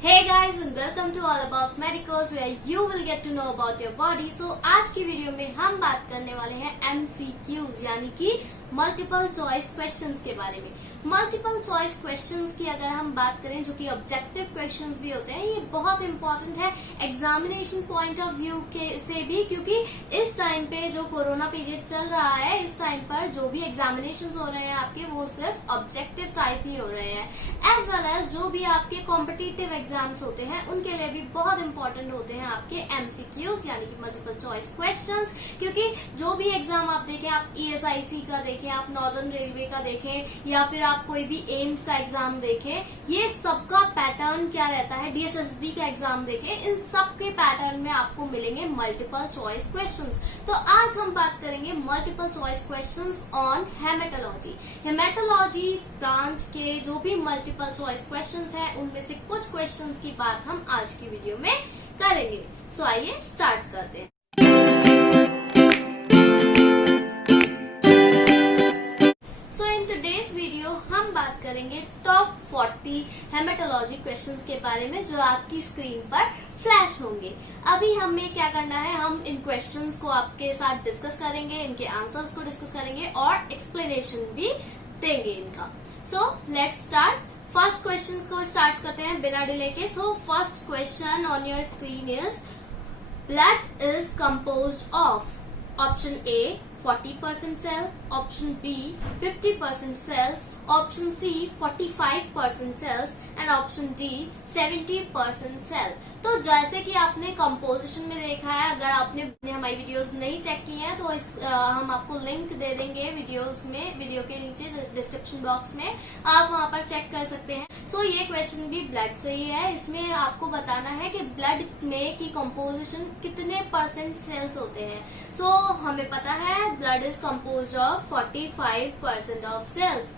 Hey guys and welcome to All About Medicos where you will get to know about your body. So आज की video में हम बात करने वाले हैं MCQs यानी कि मल्टीपल चॉइस क्वेश्चंस के बारे में। मल्टीपल चॉइस क्वेश्चंस की अगर हम बात करें जो कि ऑब्जेक्टिव क्वेश्चंस भी होते हैं, ये बहुत इंपॉर्टेंट है एग्जामिनेशन पॉइंट ऑफ व्यू के से भी, क्योंकि इस टाइम पे जो कोरोना पीरियड चल रहा है इस टाइम पर जो भी एग्जामिनेशंस हो रहे हैं आपके वो सिर्फ ऑब्जेक्टिव टाइप ही हो रहे हैं, एज वेल एज जो भी आपके कॉम्पिटिटिव एग्जाम्स होते हैं उनके लिए भी बहुत इंपॉर्टेंट होते हैं आपके MCQs यानी कि मल्टीपल चॉइस क्वेश्चंस। क्योंकि जो भी एग्जाम आप देखें, आप ESIC का देखें, आप नॉर्दर्न रेलवे का देखें या फिर आप कोई भी एम्स का एग्जाम देखें, ये सबका पैटर्न क्या रहता है, DSSB का एग्जाम देखें, इन सब के पैटर्न में आपको मिलेंगे मल्टीपल चॉइस क्वेश्चंस। तो आज हम बात करेंगे multiple choice questions on haematology. Haematology branch के जो भी मल्टीपल चॉइस क्वेश्चंस हैं उनमें से कुछ क्वेश्चंस की बात हम आज की वीडियो में करेंगे। सो आइए स्टार्ट करते हैं। हम बात करेंगे टॉप 40 हेमेटोलॉजी क्वेश्चंस के बारे में जो आपकी स्क्रीन पर फ्लैश होंगे। अभी हमें क्या करना है, हम इन क्वेश्चंस को आपके साथ डिस्कस करेंगे, इनके आंसर्स को डिस्कस करेंगे और एक्सप्लेनेशन भी देंगे इनका। So let's start. First question को स्टार्ट करते हैं बिना डिले के। So first question on your screen is blood is composed of option A 40% cell, option B 50% cells, option C 45% cells and option D 70% cell। तो जैसे कि आपने composition में देखा है, अगर आपने हमारी वीडियोस नहीं चेक की हैं तो हम आपको लिंक दे देंगे वीडियोस में, वीडियो के नीचे डिस्क्रिप्शन बॉक्स में, आप वहां पर चेक कर सकते हैं। सो ये क्वेश्चन भी ब्लड से ही है। इसमें आपको बताना है कि ब्लड में की कंपोजिशन कितने परसेंट सेल्स होते हैं। सो हमें पता है blood is compose of 45% of cells.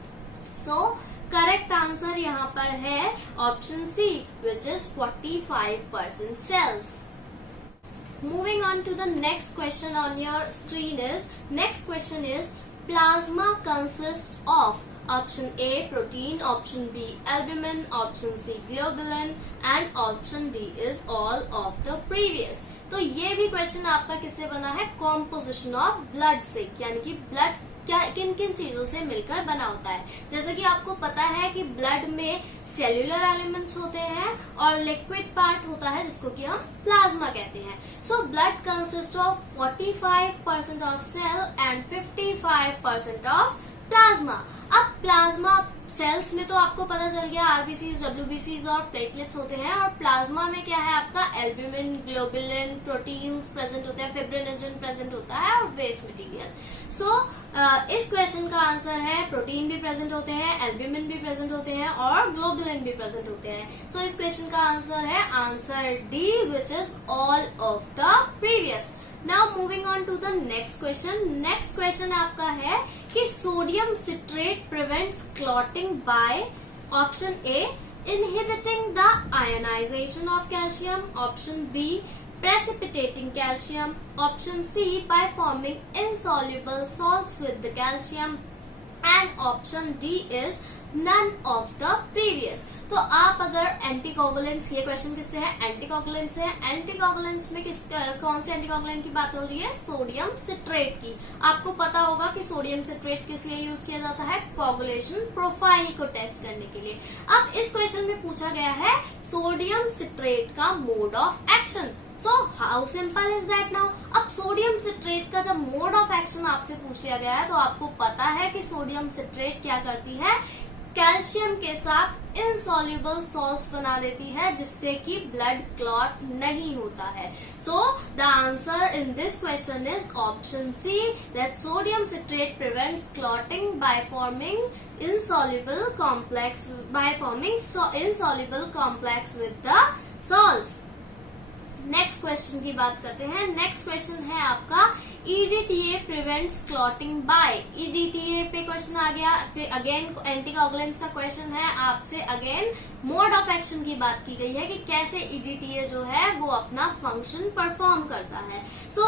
So correct answer यहाँ पर है option C which is 45% cells। Moving on to the next question on your screen is, next question is plasma consists of option A protein, option B albumin, option C globulin and option D is all of the previous। तो ये भी question आपका किससे बना है, composition of blood से, यानी कि ब्लड क्या किन किन चीजों से मिलकर बना होता है। जैसे कि आपको पता है कि ब्लड में सेल्यूलर एलिमेंट्स होते हैं और लिक्विड पार्ट होता है जिसको कि हम प्लाज्मा कहते हैं। So blood consist of 45% of cell and 55% of plasma. अब प्लाज्मा सेल्स में तो आपको पता चल गया आरबीसीज, डब्ल्यूबीसीज और प्लेटलेट्स होते हैं, और प्लाज्मा में क्या है आपका एल्ब्यूमिन, ग्लोबुलिन, प्रोटीन्स प्रेजेंट होते हैं, फिब्रिनोजन प्रेजेंट होता है और वेस्ट मटेरियल। सो इस क्वेश्चन का आंसर है प्रोटीन भी प्रेजेंट होते हैं, एल्ब्यूमिन भी प्रेजेंट होते हैं और ग्लोबुलिन भी प्रेजेंट होते हैं। सो इस क्वेश्चन का आंसर है answer D which is all of the previous. Now moving on to the next question. Next question आपका है कि sodium citrate prevents clotting by option A inhibiting the ionization of calcium, option B precipitating calcium, option C by forming insoluble salts with the calcium and option D is none of the previous। तो आप अगर anticoagulants, ये question किससे है, anticoagulant से है। Anticoagulants में कौन से एंटीकोगुलेंट की बात हो रही है, सोडियम सिट्रेट की। आपको पता होगा कि सोडियम सिट्रेट किस लिए यूज किया जाता है, कोगुलेशन प्रोफाइल को टेस्ट करने के लिए। अब इस क्वेश्चन में पूछा गया है सोडियम सिट्रेट का mode of action. So how simple is that now. अब सोडियम सिट्रेट का जब मोड ऑफ एक्शन आपसे पूछ लिया गया है तो आपको पता है कि सोडियम सिट्रेट क्या करती है, कैल्शियम के साथ इनसॉल्युबल सॉल्ट्स बना देती है जिससे कि ब्लड क्लॉट नहीं होता है। So the answer in this question is option C that sodium citrate prevents clotting by forming insoluble complex with the salts. Next question की बात करते हैं। नेक्स्ट क्वेश्चन है आपका EDTA prevents clotting by. EDTA पे क्वेश्चन आ गया, फिर अगेन एंटीकोगुलेंट्स का क्वेश्चन है आपसे, अगेन मोड ऑफ एक्शन की बात की गई है कि कैसे EDTA जो है वो अपना फंक्शन परफॉर्म करता है। सो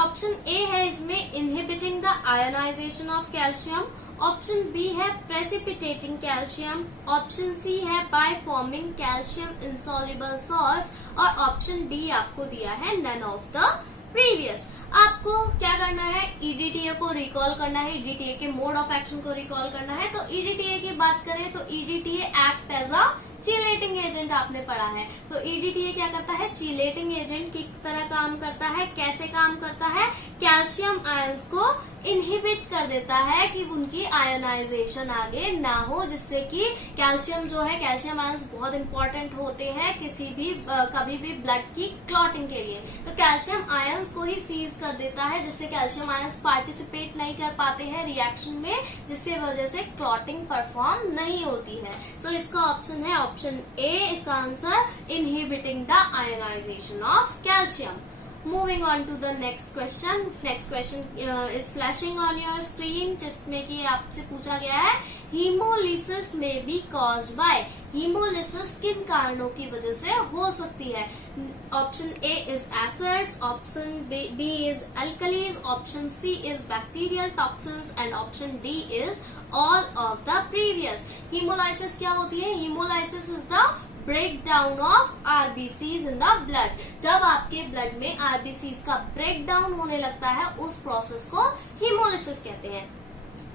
ऑप्शन ए है इसमें inhibiting the ionization of calcium, option B है प्रेसिपिटेटिंग कैल्शियम, ऑप्शन सी है by forming calcium insoluble salts, और ऑप्शन डी आपको दिया है नन ऑफ द प्रीवियस। आपको क्या करना है, ईडीटीए को रिकॉल करना है, ईडीटीए के मोड ऑफ एक्शन को रिकॉल करना है। तो ईडीटीए की बात करें तो EDTA act as a chelating agent आपने पढ़ा है। तो ईडीटीए क्या करता है, चीलेटिंग एजेंट की तरह काम करता है। कैसे काम करता है, कैल्शियम आयंस को इनहिबिट कर देता है कि उनकी आयोनाइजेशन आगे ना हो, जिससे कि कैल्शियम जो है, कैल्शियम आयंस बहुत इंपॉर्टेंट होते हैं किसी भी कभी भी ब्लड की क्लॉटिंग के लिए। तो कैल्शियम आयंस को ही सीज कर देता है, जिससे कैल्शियम आयंस पार्टिसिपेट नहीं कर पाते हैं रिएक्शन में, जिसके वजह से क्लॉटिंग परफॉर्म नहीं होती है। सो इसका ऑप्शन है ऑप्शन ए, इसका answer inhibiting the ionization of calcium. Moving on to the next question. Next question is flashing on your screen, जिसमें कि आपसे पूछा गया है hemolysis may be caused by। hemolysis किन कारणों की वजह से हो सकती है? Option A is acids, option B is alkalis, option C is bacterial toxins and option D is all of the previous. hemolysis क्या होती है? hemolysis is the break down of RBCs in the blood. जब आपके blood में RBCs का break down होने लगता है, उस प्रोसेस को हीमोलिसिस कहते हैं।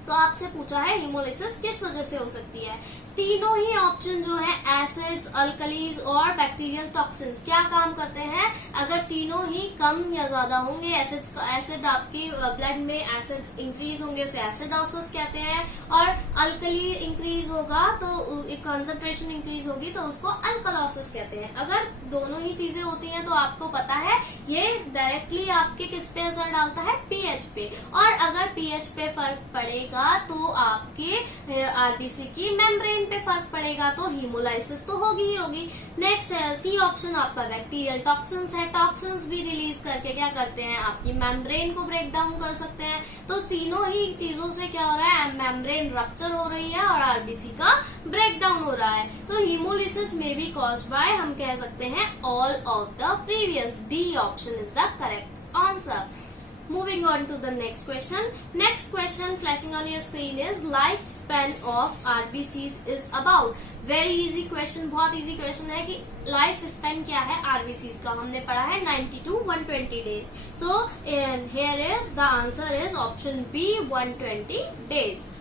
तो आपसे पूछा है हीमोलिसिस किस वजह से हो सकती है? तीनों ही ऑप्शन जो है एसिड्स, अल्कलीज और बैक्टीरियल टॉक्सिन्स क्या काम करते हैं? अगर तीनों ही कम या ज्यादा होंगे, एसिड आपकी ब्लड में एसिड्स इंक्रीज होंगे उसे एसिडोसिस कहते हैं, और अल्कली इंक्रीज होगा तो कंसंट्रेशन इंक्रीज होगी तो उसको अल्कलोसिस कहते हैं। अगर दोनों ही चीजें होती हैं तो आपको पता है ये डायरेक्टली आपके किस पे असर डालता है? पीएच पे। और अगर पीएच पे फर्क पड़ेगा तो आपके आरबीसी की मेम्ब्रेन पे फर्क पड़ेगा, तो हीमोलाइसिस तो होगी ही होगी। नेक्स्ट सी ऑप्शन आपका बैक्टीरियल टॉक्सिन्स है। टॉक्सिन्स भी रिलीज करके क्या करते हैं? आपकी मेम्ब्रेन को ब्रेक डाउन कर सकते हैं। तो तीनों ही चीजों से क्या हो रहा है? मेम्ब्रेन रप्चर हो रही है और आरबीसी का ब्रेक डाउन हो रहा है। तो हीमोलिसिस में बी कॉज्ड बाय, हम कह सकते हैं all of the previous. D option is the correct answer. Moving on to the next question. Next question flashing on your screen is lifespan of RBCs is about। Very easy question, बहुत easy question है कि life span क्या है RBCs का। हमने पढ़ा है 90 to 120 days. So here is the answer is option B 120 days.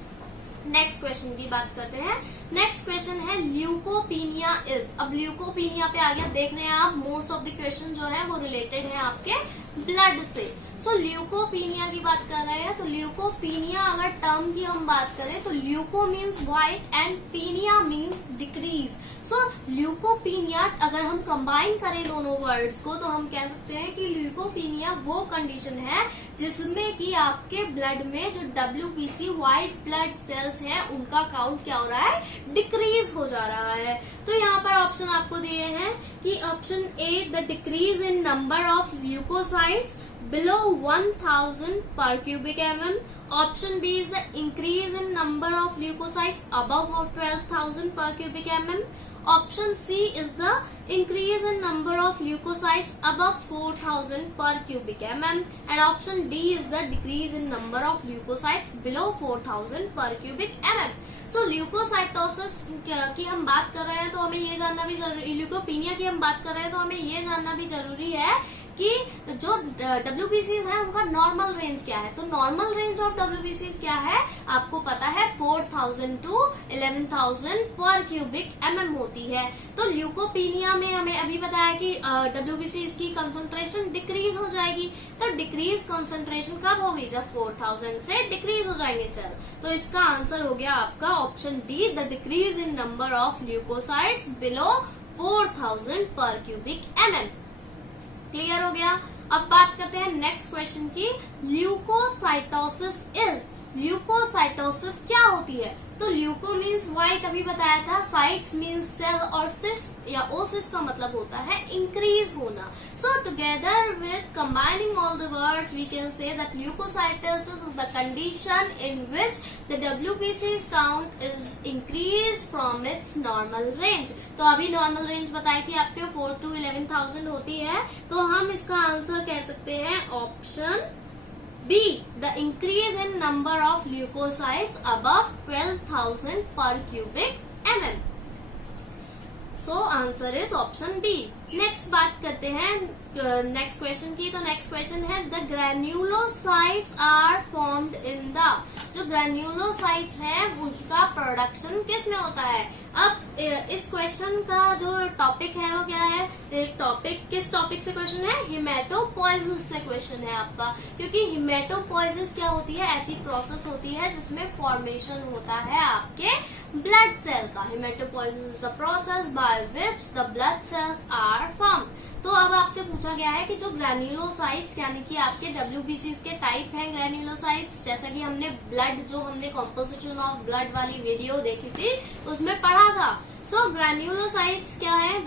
Next question की बात करते हैं। नेक्स्ट क्वेश्चन है ल्यूकोपीनिया इज। अब ल्यूकोपीनिया पे आ गया, देख रहे हैं आप मोस्ट ऑफ द क्वेश्चन जो है वो रिलेटेड है आपके ब्लड से। सो ल्यूकोपीनिया की बात कर रहे हैं तो ल्यूकोपीनिया अगर टर्म की हम बात करें तो leuco means white and penia means decrease. So leucopenia अगर हम कंबाइन करें दोनों वर्ड्स को तो हम कह सकते हैं कि ल्यूकोपीनिया वो कंडीशन है जिसमें कि आपके ब्लड में जो डब्ल्यूबीसी व्हाइट ब्लड सेल्स हैं उनका काउंट क्या हो रहा है? डिक्रीज हो जा रहा है। तो यहाँ पर ऑप्शन आपको दिए हैं कि option A the decrease in number of leucocytes below 1000 per cubic mm. Option B is the increase in number of leukocytes above 12,000 per cubic mm. Option C is the increase in number of leukocytes above 4,000 per cubic mm. And option D is the decrease in number of leukocytes below 4,000 per cubic mm. So leucocytosis की हम बात कर रहे हैं तो हमें ये जानना भी जरूरी, ल्यूकोपीनिया की हम बात कर रहे हैं तो हमें ये जानना भी जरूरी है कि जो डब्ल्यूबीसी है उनका नॉर्मल रेंज क्या है। तो नॉर्मल रेंज ऑफ डब्ल्यूबीसी क्या है? आपको पता है 4,000 to 11,000 पर क्यूबिक mm होती है। तो ल्यूकोपीनिया में हमें अभी बताया कि डब्ल्यूबीसी की कंसंट्रेशन डिक्रीज हो जाएगी। तो डिक्रीज कंसंट्रेशन कब होगी? जब 4,000 से डिक्रीज हो जाएंगे सेल। तो इसका आंसर हो गया आपका option D the decrease in number of leucocytes below 4,000 per cubic mm। Clear हो गया। अब बात करते हैं नेक्स्ट क्वेश्चन की। Leucocytosis is. ल्यूकोसाइटोसिस क्या होती है? तो ल्यूको मीन्स व्हाइट अभी बताया था, साइट्स मीन्स सेल और सिस या ओसिस का मतलब होता है इंक्रीज होना। So together with combining all the words we can say that leucocytosis is the condition in which the WBC count is increase from its normal range. तो अभी normal range बताई थी आपके 4 to 11,000 होती है। तो हम इसका आंसर कह सकते हैं option B. The increase in number of leukocytes above 12,000 per cubic mm. So answer is option B. Next बात करते हैं नेक्स्ट क्वेश्चन की। तो नेक्स्ट क्वेश्चन है the granulocytes are formed in the, जो ग्रेन्यूलोसाइट्स है उसका प्रोडक्शन किस में होता है। अब इस क्वेश्चन का जो टॉपिक है वो क्या है, टॉपिक किस टॉपिक से क्वेश्चन है, हिमेटोपोइसिस से क्वेश्चन है आपका। क्योंकि हिमेटोपोइसिस क्या होती है, ऐसी प्रोसेस होती है जिसमें फॉर्मेशन होता है आपके ब्लड सेल का। Haematopoiesis is the process by which the blood cells are form. तो अब आपसे पूछा गया है कि जो ग्रेन्यूलोसाइट्स यानी कि आपके WBCs के टाइप हैं ग्रेन्यूलोसाइट्स, जैसा कि हमने ब्लड, जो हमने कॉम्पोजिशन ऑफ ब्लड वाली वीडियो देखी थी उसमें पढ़ा था। सो ग्रेन्यूलोसाइट्स क्या है,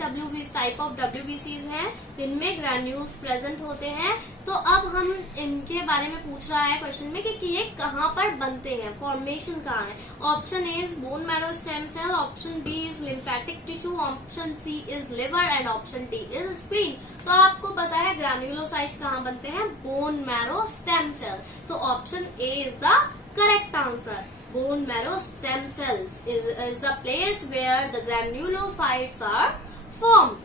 टाइप ऑफ WBCs हैं, इनमें ग्रेन्यूल्स प्रेजेंट होते हैं। तो अब हम इनके बारे में पूछ रहा है क्वेश्चन में कि ये कहाँ पर बनते हैं, फॉर्मेशन कहाँ है। Option A is bone marrow stem cell, option B is lymphatic tissue, option C is liver and option D is spleen. तो आपको पता है ग्रेन्यूलोसाइट्स कहाँ बनते हैं, बोन मैरो स्टेम सेल। तो option A is the correct answer. Bone marrow stem cells is the place where the granulocytes are formed.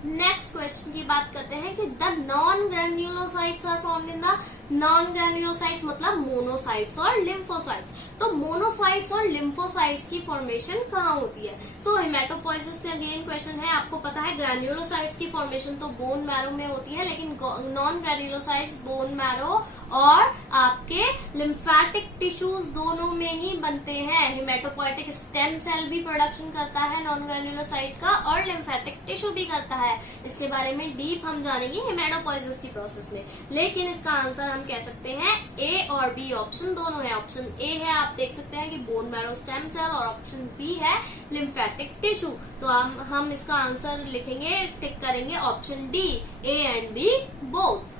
Next question की बात करते हैं कि the non granulocytes are formed in the, non granulocytes मतलब monocytes और lymphocytes. तो monocytes और lymphocytes की फॉर्मेशन कहाँ होती है। सो हिमेटोपोइसिस से अगेन क्वेश्चन है, आपको पता है ग्रेन्यूलोसाइट्स की फॉर्मेशन तो बोन मैरो में होती है, लेकिन नॉन ग्रेन्यूलोसाइट्स बोन मैरो और आपके लिम्फेटिक टिश्यूज दोनों में ही बनते हैं। हिमेटोपोइटिक स्टेम सेल भी प्रोडक्शन करता है नॉन ग्रेन्यूलोसाइट का, और लिम्फेटिक टिश्यू भी करता है। इसके बारे में डीप हम जानेंगे हिमेटोपोइसिस की प्रोसेस में, लेकिन इसका आंसर हम कह सकते हैं ए और बी ऑप्शन दोनों है। ऑप्शन ए है, आप देख सकते हैं कि बोन मैरो स्टेम सेल, और ऑप्शन बी है लिम्फेटिक टिश्यू। तो हम इसका आंसर लिखेंगे, टिक करेंगे option D, A and B both.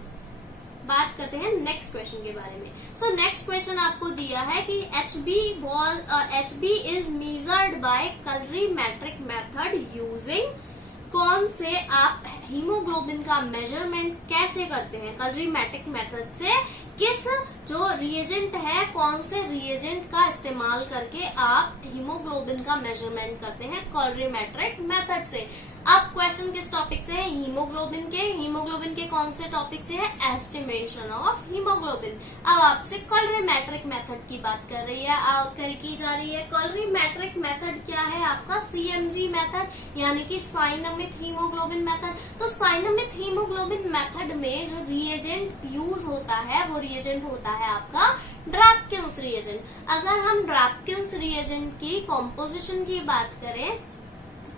बात करते हैं नेक्स्ट क्वेश्चन के बारे में। सो नेक्स्ट क्वेश्चन आपको दिया है कि HB is measured by कलरीमेट्रिक method using, कौन से आप हीमोग्लोबिन का मेजरमेंट कैसे करते हैं कलरीमेट्रिक मेथड से, किस जो रिएजेंट है, कौन से रिएजेंट का इस्तेमाल करके आप हीमोग्लोबिन का मेजरमेंट करते हैं कलरीमेट्रिक मेथड से। अब क्वेश्चन किस टॉपिक से है, हीमोग्लोबिन के कौन से टॉपिक से है, एस्टिमेशन ऑफ हीमोग्लोबिन। अब आपसे कलरीमेट्रिक मेथड की बात कर रही है, की जा रही है। कलरीमेट्रिक मेथड क्या है आपका, CMG मेथड, यानी कि साइनामिक हीमोग्लोबिन मेथड। तो साइनामिक हीमोग्लोबिन मेथड में जो रिएजेंट यूज होता है वो रिएजेंट होता है आपका ड्रैपकिंस रिएजेंट। अगर हम ड्रैपकिंस रिएजेंट की कॉम्पोजिशन की बात करें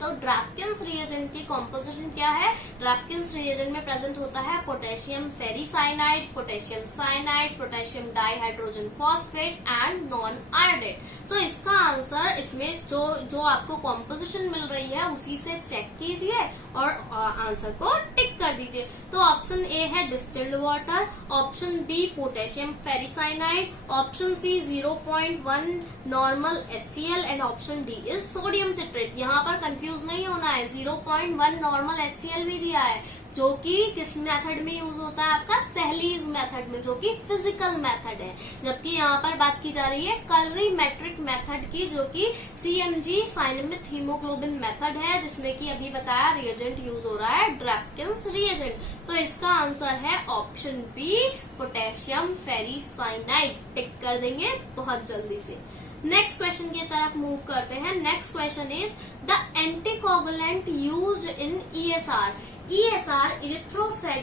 तो ड्रैपकिंस रिएजेंट की कॉम्पोजिशन क्या है, ड्रैपकिंस रिएजेंट में प्रेजेंट होता है potassium ferricyanide, potassium cyanide, potassium dihydrogen phosphate and non iodate. So इसका आंसर, इसमें जो आपको कॉम्पोजिशन मिल रही है उसी से चेक कीजिए और आंसर को टिक कर दीजिए। तो ऑप्शन ए है distilled water, option B potassium ferricyanide, option C 0.1 normal HCl and option D is sodium citrate. यहाँ पर कंफ्यूज नहीं होना है, 0.1 नॉर्मल HCl भी दिया है, जो कि किस मेथड में यूज होता है आपका, सहलीज मेथड में, जो कि फिजिकल मेथड है। जबकि यहाँ पर बात की जा रही है कलरीमेट्रिक मेथड की, जो कि CMG साइनामिक हीमोग्लोबिन मेथड है, जिसमें कि अभी बताया रिएजेंट यूज हो रहा है ड्रैपकिंस रिएजेंट। तो इसका आंसर है ऑप्शन बी पोटेशियम फेरिसाइनाइड। टिक कर देंगे बहुत जल्दी से। नेक्स्ट क्वेश्चन की तरफ मूव करते हैं। Next question is the anticoagulant used in ESR।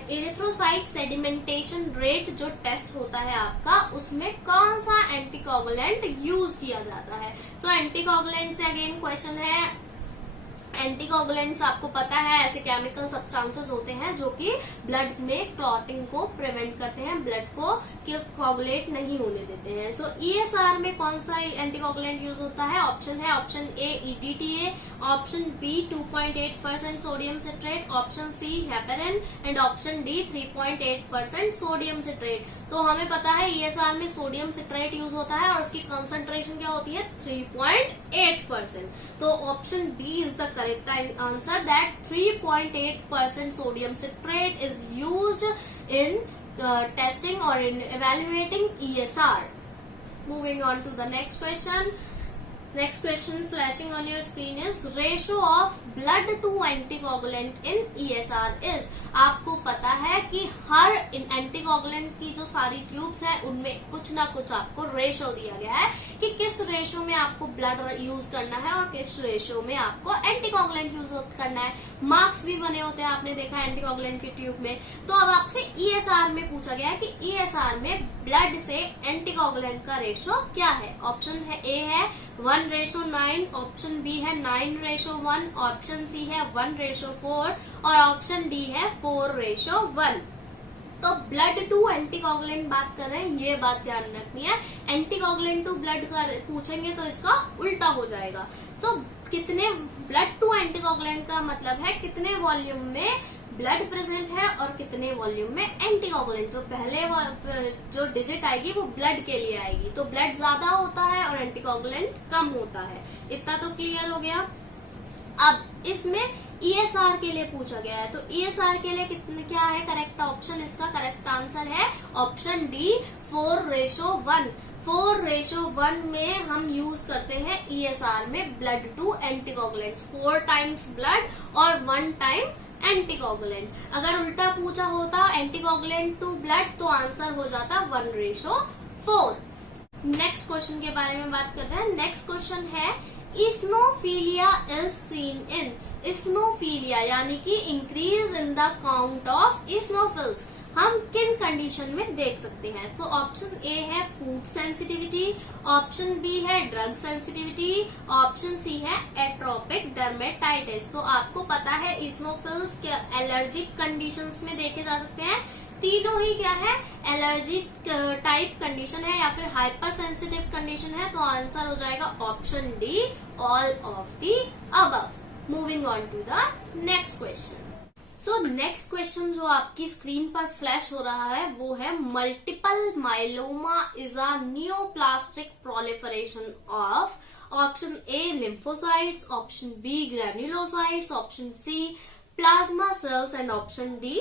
Erythrocyte sedimentation rate जो टेस्ट होता है आपका, उसमें कौन सा एंटीकोगुलेंट यूज किया जाता है। तो एंटीकोगुलेंट से अगेन क्वेश्चन है, एंटीकोगुलेंट्स आपको पता है ऐसे केमिकल सब्सटेंसेस होते हैं जो कि ब्लड में क्लॉटिंग को प्रिवेंट करते हैं, ब्लड को कोगुलेट नहीं होने देते हैं। सो ESR में कौन सा एंटीकोगुलेंट यूज होता है, ऑप्शन है option A EDTA, option B 2.8% sodium citrate, option C heparin and option D 3.8% sodium citrate. तो हमें पता है ESR में सोडियम सिट्रेट यूज होता है और उसकी कंसंट्रेशन क्या होती है 3.8%। तो option D is the correct answer, that 3.8% sodium citrate is used in testing or in evaluating ESR. Moving on to the next question. Next question flashing on your screen is ratio of blood to anticoagulant in ESR is. आपको पता है कि हर anticoagulant की जो सारी tubes है उनमें कुछ ना कुछ आपको रेशो दिया गया है कि किस रेशो में आपको ब्लड यूज करना है और किस रेशो में आपको एंटीकोगुलेंट यूज करना है. मार्क्स भी बने होते हैं, आपने देखा एंटीकोगुलेंट की ट्यूब में. तो अब आपसे ESR में पूछा गया है कि ESR में ब्लड से एंटीकोगुलेंट का रेशो क्या है. ऑप्शन है ए है 1:9, ऑप्शन बी है 9:1, ऑप्शन सी है 1:4 और ऑप्शन डी है 4:1. तो ब्लड टू एंटीकोगुलेंट बात कर रहे हैं, ये बात ध्यान रखनी है. एंटीकोगुलेंट टू ब्लड का पूछेंगे तो इसका उल्टा हो जाएगा. सो कितने ब्लड टू एंटीकोगुलेंट का मतलब है कितने वॉल्यूम में ब्लड प्रेजेंट है और कितने वॉल्यूम में एंटीकोगुलेंट. जो पहले जो डिजिट आएगी वो ब्लड के लिए आएगी. तो ब्लड ज्यादा होता है और एंटीकोगुलेंट कम होता है. इतना तो क्लियर हो गया. अब इसमें ESR के लिए पूछा गया है. तो ESR के लिए कितने क्या है करेक्ट ऑप्शन. इसका करेक्ट आंसर है ऑप्शन डी 4:1. 4:1 में हम यूज करते हैं ESR में blood to anticoagulants. 4 times blood और 1 टाइम एंटीकोगुलेंट. अगर उल्टा पूछा होता एंटीकोगुलेंट टू ब्लड तो आंसर हो जाता 1:4. नेक्स्ट क्वेश्चन के बारे में बात करते हैं. नेक्स्ट क्वेश्चन है इस्नोफीलिया इज सीन इन. इस्नोफीलिया यानी कि increase in the count of इस्नोफिल्स हम किन कंडीशन में देख सकते हैं. तो ऑप्शन ए है फूड सेंसिटिविटी, ऑप्शन बी है ड्रग सेंसिटिविटी, ऑप्शन सी है एट्रोपिक डर्मेटाइटिस. तो आपको पता है इस्नोफिल्स के एलर्जिक कंडीशंस में देखे जा सकते हैं. तीनों ही क्या है एलर्जिक टाइप कंडीशन है या फिर हाइपर सेंसिटिव कंडीशन है. तो आंसर हो जाएगा option D all of the above. Moving on to the next question. So next question जो आपकी स्क्रीन पर फ्लैश हो रहा है वो है multiple myeloma is a neoplastic proliferation of. Option A lymphocytes, option B granulocytes, option C plasma cells and option D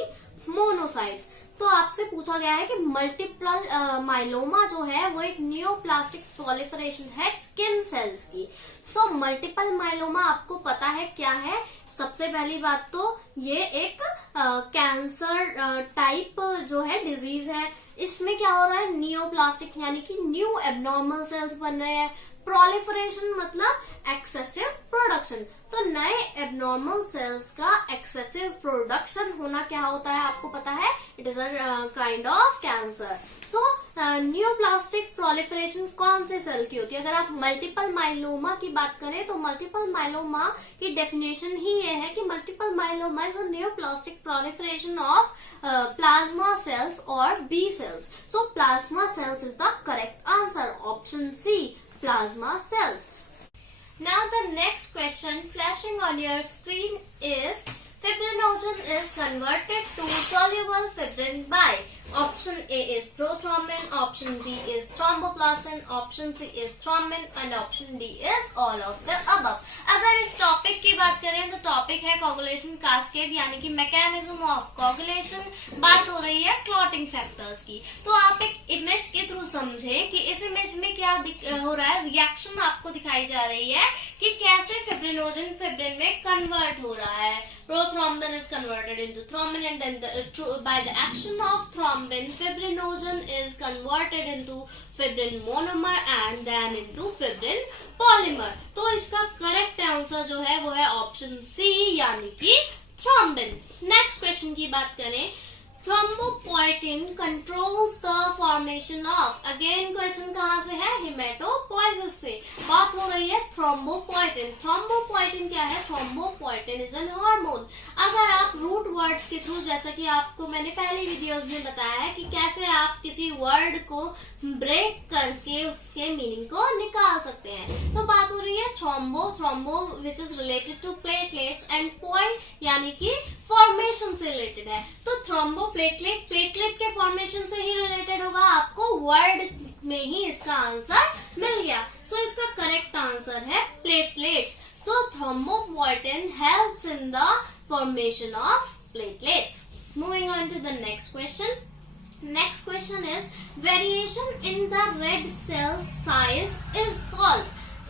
monocytes. तो आपसे पूछा गया है कि मल्टीपल माइलोमा जो है वो एक नियोप्लास्टिक प्रोलिफरेशन है किन सेल्स की. सो मल्टीपल माइलोमा आपको पता है क्या है. सबसे पहली बात तो ये एक कैंसर टाइप जो है डिजीज है. इसमें क्या हो रहा है नियोप्लास्टिक यानी कि न्यू एबनॉर्मल सेल्स बन रहे हैं. प्रोलिफरेशन मतलब एक्सेसिव प्रोडक्शन. तो नए एबनॉर्मल सेल्स का एक्सेसिव प्रोडक्शन होना क्या होता है आपको पता है. It is a kind of cancer. So neoplastic proliferation कौन से सेल की होती है. अगर आप मल्टीपल माइलोमा की बात करें तो मल्टीपल माइलोमा की डेफिनेशन ही ये है कि multiple myeloma is a neoplastic proliferation of plasma cells और B cells. So plasma cells is the correct answer. Option C plasma cells. Now the next question flashing on your screen is fibrinogen is converted to soluble fibrin by. Option A is prothrombin, option B is thromboplastin, option C is thrombin and option D is all of the above. अगर इस topic की बात करें तो topic है coagulation cascade यानी कि mechanism of coagulation. बात हो रही है क्लॉटिंग फैक्टर्स की. तो आप एक इमेज के थ्रू समझे कि इस इमेज में क्या हो रहा है. रिएक्शन आपको दिखाई जा रही है कि कैसे फिब्रिनोजन फिब्रिन में कन्वर्ट हो रहा है. Prothrombin is converted into thrombin and then by the action of thrombin, fibrinogen is converted into fibrin monomer and then into fibrin polymer. तो इसका करेक्ट आंसर जो है वो है ऑप्शन सी यानी कि thrombin. नेक्स्ट क्वेश्चन की बात करें. Thrombopoietin controls the formation of. Again question कहाँ से है हेमेटोपोइसिस से. बात हो रही है थ्रोम्बोपोइटिन. थ्रोम्बोपोइटिन क्या है. Thrombopoietin is an hormone. अगर आप रूट वर्ड्स के थ्रू जैसा कि आपको मैंने पहले वीडियोस में बताया है कि कैसे आप किसी वर्ड को ब्रेक करके उसके मीनिंग को निकाल सकते हैं. तो बात हो रही है thrombo which is related to platelets and poie यानी कि फॉर्मेशन से रिलेटेड है. तो थ्रोम्बो प्लेटलेट के फॉर्मेशन से ही रिलेटेड होगा. आपको वर्ड में ही इसका आंसर मिल गया. सो इसका करेक्ट आंसर है प्लेटलेट्स. तो thrombopoietin helps in the formation of platelets. Moving on to the next question. Next question is variation in the red cell size is called.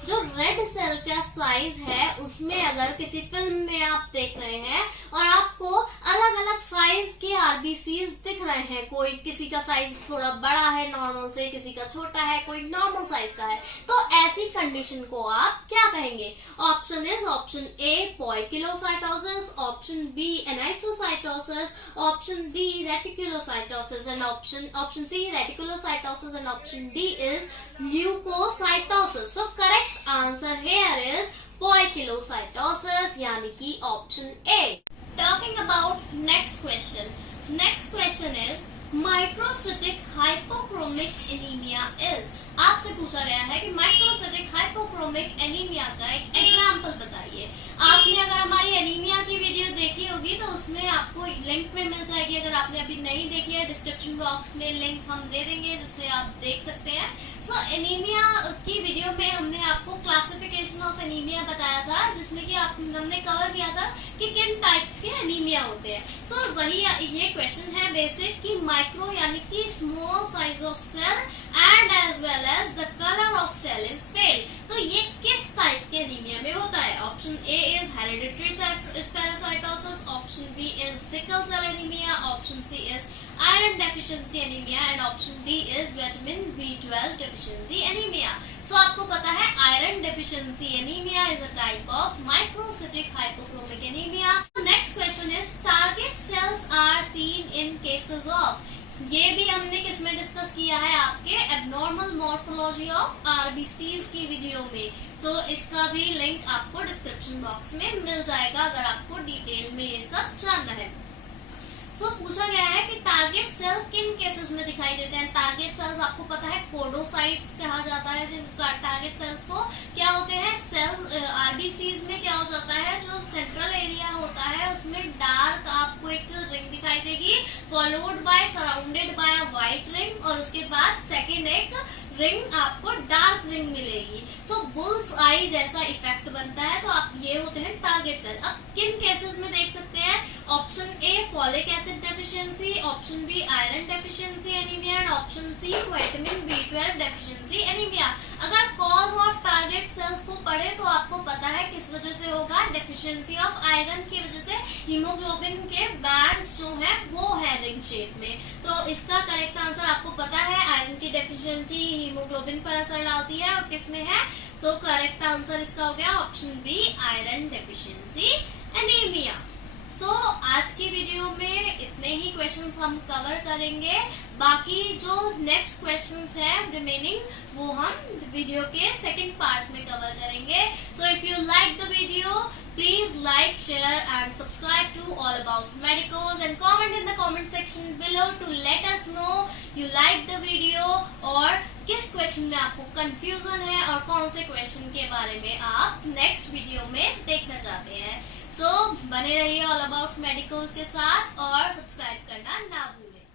जो red cell का size है उसमें अगर किसी film में आप देख रहे हैं और आपको अलग अलग साइज के आरबीसीज दिख रहे हैं, कोई किसी का साइज थोड़ा बड़ा है नॉर्मल से, किसी का छोटा है, कोई नॉर्मल साइज का है, तो ऐसी कंडीशन को आप क्या कहेंगे? Option is option A poikilocytosis, option B anisocytosis, option D reticulocytosis and option C reticulocytosis and option D is leucocytosis. So correct answer here is poikilocytosis यानी कि option A. Talking about next question. Next question is microcytic hypochromic anemia is. आपसे पूछा गया है कि microcytic hypochromic anaemia का एक example बताइए. आपने अगर हमारी एनीमिया की वीडियो देखी होगी तो उसमें आपको लिंक में मिल जाएगी. अगर आपने अभी नहीं देखी है डिस्क्रिप्शन बॉक्स में लिंक हम दे देंगे जिससे आप देख सकते हैं. सो एनीमिया की वीडियो में हमने आपको क्लासिफिकेशन ऑफ एनीमिया बताया था जिसमें कि हमने कवर किया था कि किन टाइप्स के एनीमिया होते हैं. सो वही ये क्वेश्चन है बेसिक कि माइक्रो यानी कि small size of cell and as well as the color of cell is pale. तो ये किस टाइप के एनीमिया में होता है? Option A is hereditary spherocytosis, option B is sickle cell anaemia, option C is iron deficiency anemia and option D is vitamin B12 deficiency anemia. So आपको पता है iron deficiency anemia is a type of microcytic hypochromic anemia. Next question is target cells are seen in cases of. ये भी हमने किसमें discuss किया है? आपके एबनॉर्मल मॉर्फोलॉजी ऑफ आरबीसीज की वीडियो में. सो इसका भी लिंक आपको डिस्क्रिप्शन बॉक्स में मिल जाएगा अगर आपको डिटेल में ये सब जानना है. सो पूछा गया है कि टारगेट सेल किन केसेस में दिखाई देते हैं. टारगेट सेल्स आपको पता है कोडोसाइट्स कहा जाता है. जिन टारगेट सेल्स को क्या होते हैं सेल आरबीसीज में क्या हो जाता है, जो सेंट्रल एरिया होता है उसमें डार्क आपको एक रिंग दिखाई देगी followed by surrounded by a white ring और उसके बाद सेकेंड एक रिंग आपको डार्क रिंग मिलेगी. सो बुल्स आई जैसा इफेक्ट बनता है. तो आप ये होते हैं टारगेट सेल. अब किन केसेस में देख सकते हैं? Option A folic acid deficiency, option B iron deficiency anaemia and option C vitamin B12 deficiency anaemia. अगर कॉज ऑफ टारगेट सेल्स को पढ़े तो आपको पता है किस वजह से होगा. डेफिशिएंसी ऑफ आयरन की वजह से हीमोग्लोबिन के बैंड्स जो है वो है रिंग शेप में. तो इसका करेक्ट आंसर आपको पता है आयरन की डेफिशिएंसी हीमोग्लोबिन पर असर डालती है और किसमें है, तो करेक्ट आंसर इसका हो गया option B iron deficiency anaemia. So आज की वीडियो में इतने ही क्वेश्चंस हम कवर करेंगे. बाकी जो नेक्स्ट क्वेश्चंस हैं रिमेनिंग वो हम वीडियो के सेकंड पार्ट में कवर करेंगे. So if you like the video please like, share and subscribe to All About Medicos and comment in the comment section below to let us know you like the video और किस question में आपको confusion है और कौन से question के बारे में आप नेक्स्ट वीडियो में देखना चाहते हैं. सो बने रहिए ऑल अबाउट मेडिकोस के साथ और सब्सक्राइब करना ना भूलें.